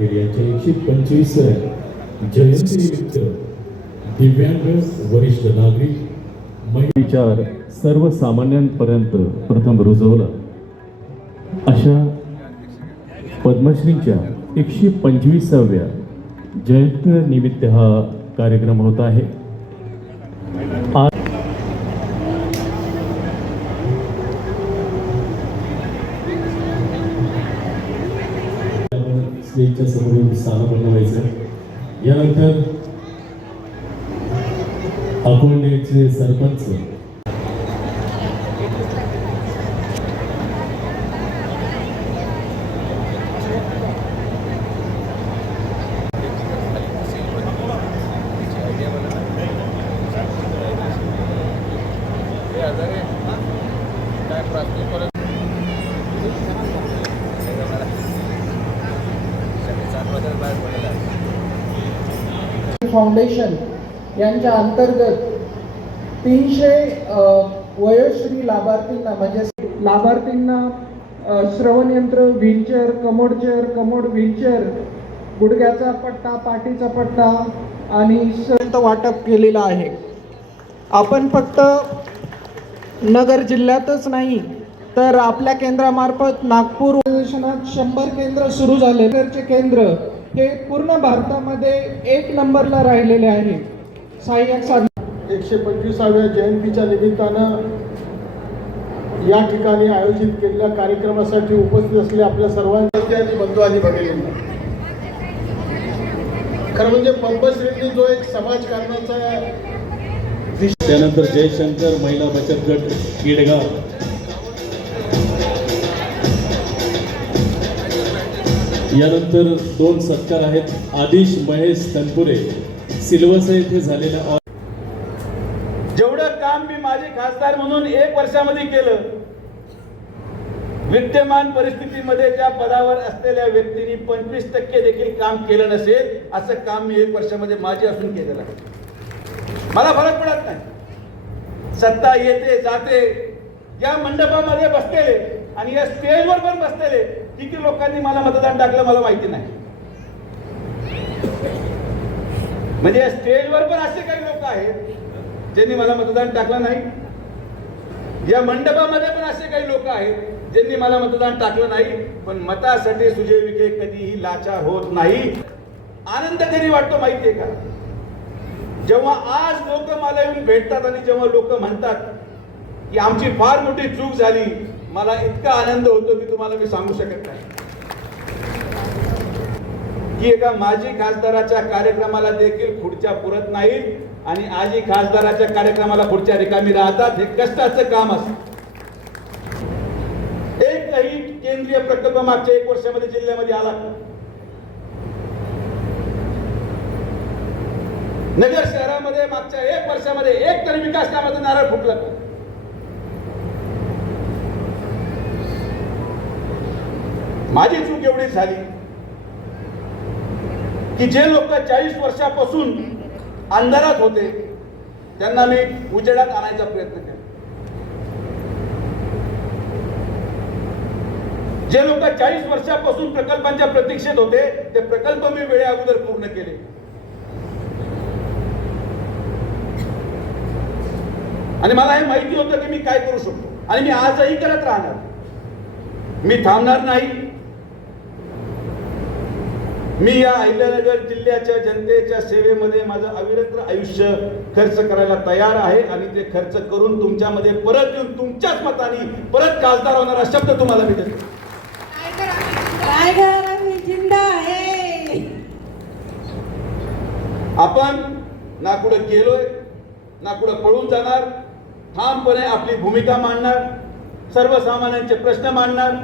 पाटील यांच्या 125 जयंतीनिमित्त दिव्यांग वरिष्ठ नागरिक विचार सर्वसामान्यांपर्यंत प्रथम रुजवला अशा पद्मश्रींच्या 125व्या जयंतीनिमित्त हा कार्यक्रम होत आहे. स्टेजच्या समोरून स्थान बनवायचं. यानंतर अकोंडेचे सरपंच फाउंडेशन यांच्या अंतर्गत 300 वयोश्री लाभार्थींना म्हणजे लाभार्थींना श्रवणयंत्र, व्हीलचेअर, कमोड व्हीलचेअर, गुडघ्याचा पट्टा, पाठीचा पट्टा आणि वाटप केलेलं आहे. आपण फक्त नगर जिल्ह्यातच नाही तर आपल्या केंद्रामार्फत नागपूर अधिवेशनात 100 केंद्र सुरू झाले. नगरचे केंद्र हे पूर्ण भारतामध्ये 1 नंबरला राहिलेले आहे. सहाय्यक साधन 125व्या जयंतीच्या निमित्तानं या ठिकाणी आयोजित केलेल्या कार्यक्रमासाठी उपस्थित असलेल्या आपल्या सर्वांचे आणि बंधू आणि भगिनींना खरं म्हणजे पद्मश्रींनी जो एक समाजकारणाचा त्यानंतर जयशंकर महिला बचत गट केडगाव, यानंतर 2 सत्कार आहेत. आदिश महेश तनपुरे सिल्वसा येथे झालेल्या जेवढं काम मी माझे खासदार म्हणून 1 वर्षामध्ये केलं, विद्यमान परिस्थितीमध्ये ज्या पदावर असलेल्या व्यक्तींनी 25% देखील काम केलं नसेल असं काम मी 1 वर्षामध्ये माझे असून केलेलं आहे. मला फरक पडत नाही. सत्ता येते जाते. या मंडपामध्ये बसलेले आणि या स्टेजवर पण बसलेले किती लोकांनी मला मतदान टाकलं मला माहिती नाही. म्हणजे या स्टेजवर पण असे काही लोक आहेत ज्यांनी मला मतदान टाकलं नाही. या मंडपामध्ये पण असे काही लोक आहेत ज्यांनी मला मतदान टाकलं नाही. पण मतासाठी सुजय विखे कधीही लाचार होत नाही. आनंद कधी वाटतो माहितीये का? जेव्हा आज लोक मला येऊन भेटतात आणि जेव्हा लोक म्हणतात की आमची फार मोठी चूक झाली, मला इतका आनंद होतो की तुम्हाला मी सांगू शकत नाही. की एका माजी खासदाराच्या कार्यक्रमाला देखील खुर्च्या पुरत नाहीत आणि आजी खासदाराच्या कार्यक्रमाला खुर्च्या रिकामी राहतात. हे कष्टाचं काम असतं. एकही केंद्रीय प्रकल्प मागच्या 1 वर्षामध्ये जिल्ह्यामध्ये आला. नगर शहरामध्ये मागच्या 1 वर्षामध्ये एक तरी विकास कामाचं नारळ फुटलं. माझी चूक एवढी झाली की जे लोक 40 वर्षापासून अंधारात होते त्यांना मी उजेडात आणायचा प्रयत्न केला. जे लोक 40 वर्षापासून प्रकल्पांच्या प्रतीक्षेत होते ते प्रकल्प मी वेळे अगोदर पूर्ण केले. आणि मला हे माहिती होतं की मी काय करू शकतो आणि मी आजही करत राहणार. मी थांबणार नाही. मी या अहिल्यानगर जिल्ह्याच्या जनतेच्या सेवेमध्ये माझं अविरत आयुष्य खर्च करायला तयार आहे आणि ते खर्च करून तुमच्यामध्ये परत येऊन तुमच्याच मताने परत खासदार होणारा शब्द तुम्हाला मी देतो. आपण ना कुठे गेलोय ना कुठे पळून जाणार. ठामपणे आपली भूमिका मांडणार, सर्वसामान्यांचे प्रश्न मांडणार.